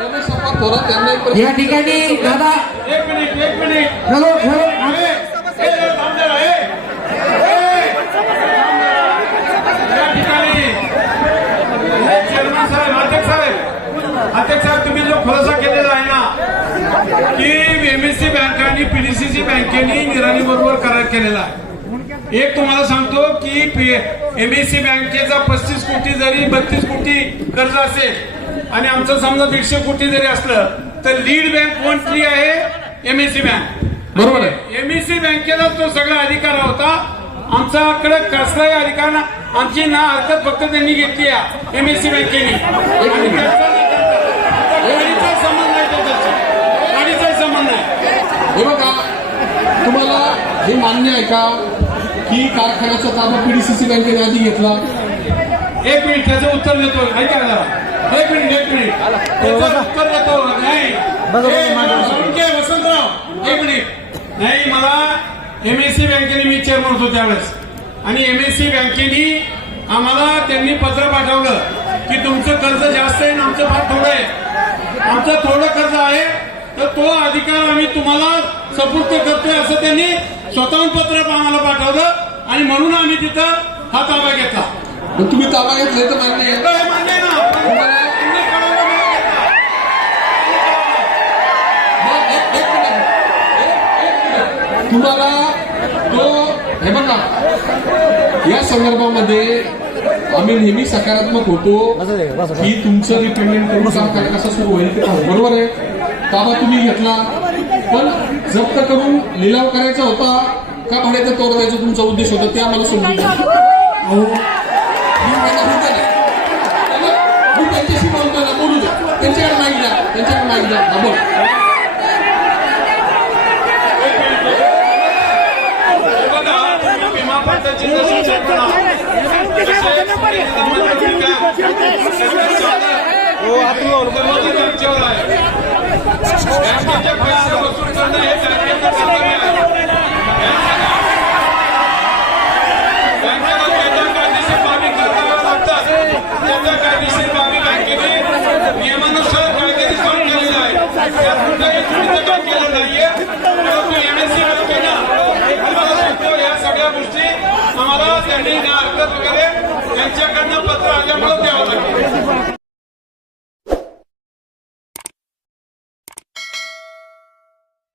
या ठिकाणी दादा एक मिनिट एक मिनिट. हॅलो हॅलो ए, ए, थांब जरा, ए. ए. या ठिकाणी. हे चेअरमन साहेब अध्यक्ष साहेब. अध्यक्ष साहेब तुम्ही जो खुलासा केलेला आहे ना की एमएससी बँक आणि पीडीसीसी बँकेने निराणी बरोबर करार केलेला आहे. एक तुम्हाला सांगतो की एमएससी बँकेचा पस्तीस कोटी जरी बत्तीस कोटी कर्ज असेल आणि आमचं समजा दीडशे कोटी जरी असलं तर लीड बँक कोणती आहे? MSC bank. बरोबर आहे. एमएससी बँकेला तो सगळा अधिकार होता. आमच्याकडे कसलाही अधिकार ना आमची ना हरकत फक्त त्यांनी घेतली आहे एमएससी बँकेने. गाडीचा संबंध गाडीचा संबंध हे बघा तुम्हाला हे मान्य आहे का? की कारखान्याचा ताबा पीडीसीसी बँकेने आधी घेतला. एक मिनिट त्याचं उत्तर देतो. ऐका एक मिनिट एक मिनिट. त्याचं उत्तर देतो. नाही. वसंतराव. एक मिनिट. नाही मला एमएससी बँकेने मी चेअरमन होतो त्यावेळेस. आणि एमएससी बँकेने आम्हाला त्यांनी पत्र पाठवलं की तुमचं कर्ज जास्त आहे आणि आमचं फार थोडं आहे. आमचं थोडं कर्ज आहे तर तो अधिकार आम्ही तुम्हाला सपूर्त करतोय असं त्यांनी स्वतःहून पत्र आम्हाला पाठवलं आणि म्हणून आम्ही तिथं हा ताबा घेतला. तुम्ही ताबा घेतलाय तर मान्य आहे. हे मान्य आहे ना? तुम्हाला घेतला. तो हे बघा. या संदर्भामध्ये आम्ही नेहमी सकारात्मक होतो की तुमचं रिपेमेंट करून कारखाना कसा सुरू होईल. बरोबर आहे? ताबा तुम्ही घेतला. पण जप्त करून लिलाव करायचा होता का भाड्याचा तोर द्यायचा तुमचा उद्देश होता ते आम्हाला समजून मी त्यांच्याशी बोलतोय ना बोलू द्या. त्यांच्याकडे माहिती द्या त्यांच्याकडे माहिती द्या हा बोल. बघा, विमा आहे चुकीचं काम केलं नाहीये परंतु एमएससी बँकेनं आम्हाला या सगळ्या गोष्टी आम्हाला त्यांनी ना हरकत वगैरे त्यांच्याकडनं